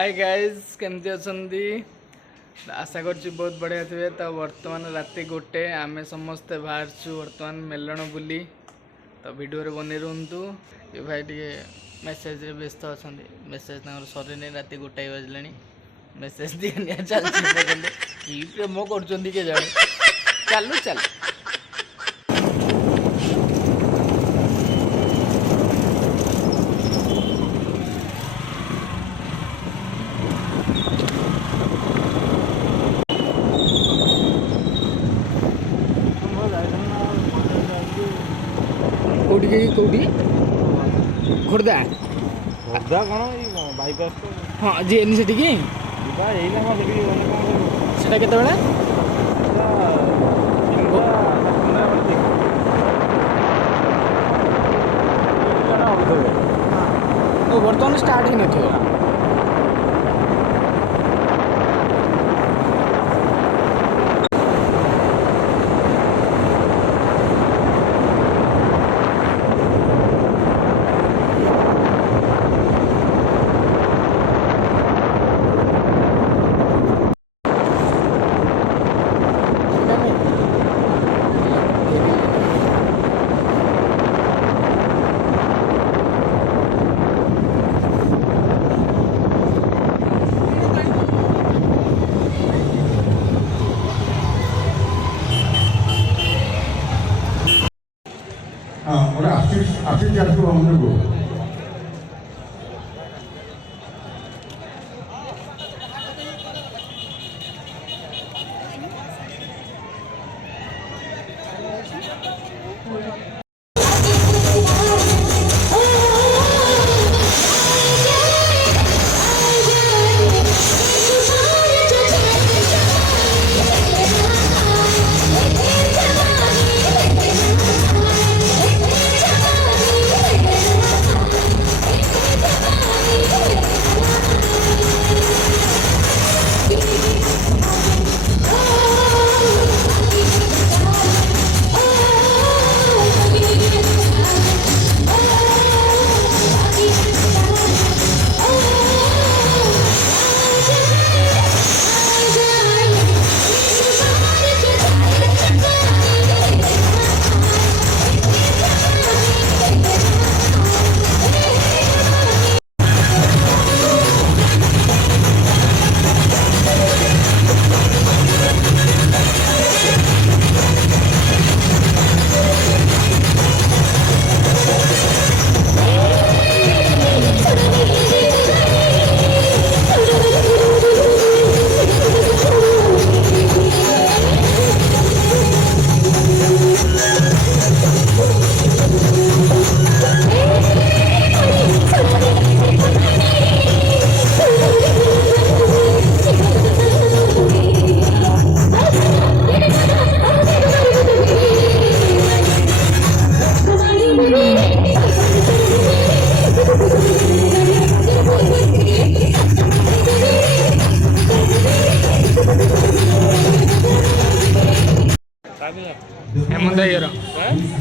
Hi guys केमती अछंती आशा करछि बहुत बढ़िया थे। तो वर्तमान राति गोटे आमे समस्ते बाहर वर्तमान मेलण बुली तो वीडियो रे बने रुहतु। ये भाई टे मेसेज रे व्यस्त अच्छा मेसेज सर नहीं राति गोटाए बजला मेसेज दिया चलती प्रेम कर चलू चल कौटी कौटी खोर्धा खोर्धा कौन बाईपास तो हाँ जी एनी से सेटा केतबेला बर्तमान स्टार्ट ही नहीं Así ya estuvo muy bueno.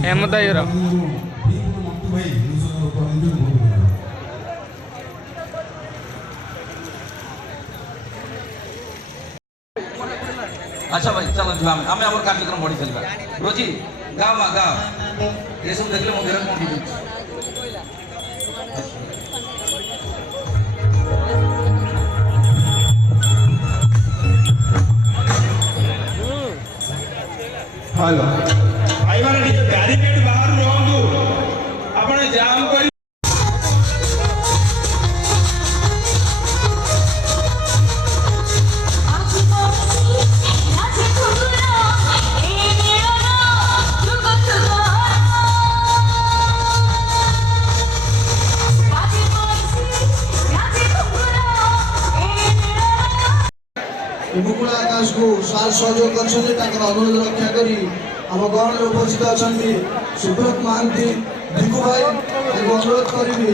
हेमदायर अच्छा भाई चलो आम कार्यक्रम बढ़ी चलवा रोजी गाँव माँ गाँव ये सब देख मो हेलो भाई माने बैरिकेड बाहर रहंतु आपण जाम कर उपकूल आकाश को सार सहयोग कर अनुरोध रक्षा करी आम गण में उपस्थित अच्छा सुब्रत महांती भिकु भाई अनुरोध करी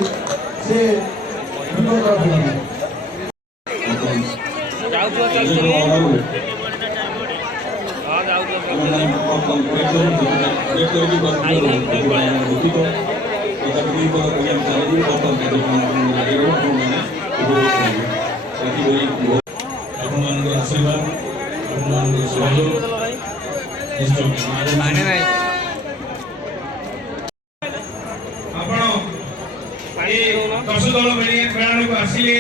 से ଏଥିପାଇଁ ଆପଣମାନଙ୍କ ଆଶୀର୍ବାଦ ଆପଣମାନଙ୍କ ସହଯୋଗ ନିଶ୍ଚୟ ପାଣି ନାହିଁ ଆପଣ ଏ 10 ଦଳ ମେଳାକୁ ଆସିଲେ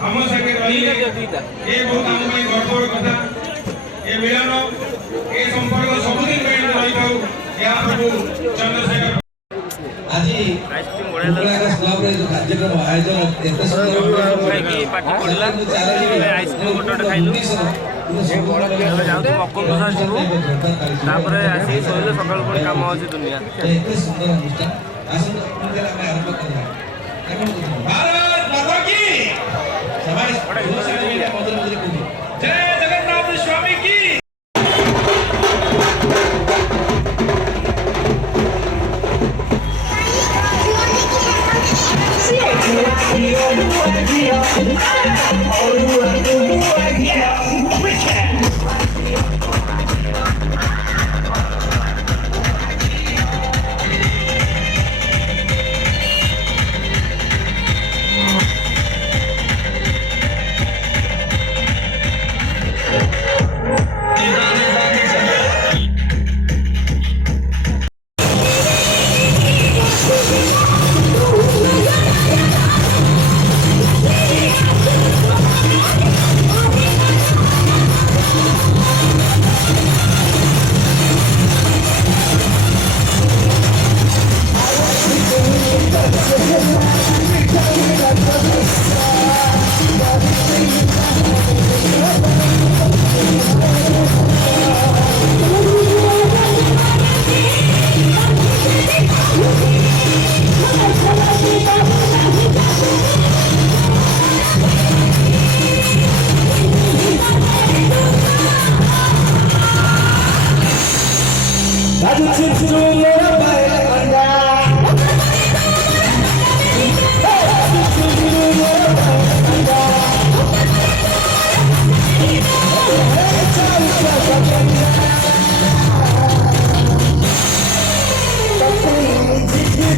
ଆମ ସାଙ୍ଗେ ରହିଲେ ଏ ବହୁତ ଆମ ପାଇଁ ଗର୍ବର କଥା ଏ ମିଳନ ଏ ସମ୍ପର୍କ ସବୁଦିନ ପାଇଁ ରହିଥାଉ ଏହା ପ୍ରଭୁ ଚନ୍ଦ୍ରଶେଖର ଆଜି କୁକୁଡ଼ାଘାସ କ୍ଲବରେ ଯୋଉ କାର୍ଯ୍ୟକ୍ରମ ଆୟୋଜନ ଏତେ ସୁନ୍ଦର ତାପରେ ଆସି ଶୋଇଲେ ସକାଳୁ ପୁଣି କାମ ଅଛି ଦୁନିଆ ଏତେ ସୁନ୍ଦର ଅନୁଷ୍ଠାନ ଆସନ୍ତୁ ପୁଣି ଆମେ ଆରମ୍ଭ କରିବା ଭାରତ ମାତା କି ସବାଇ ମଧୁର ମଧୁର କୁହନ୍ତୁ ଜୟ ଜଗନ୍ନାଥ ସ୍ୱାମୀ କି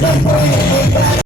Don't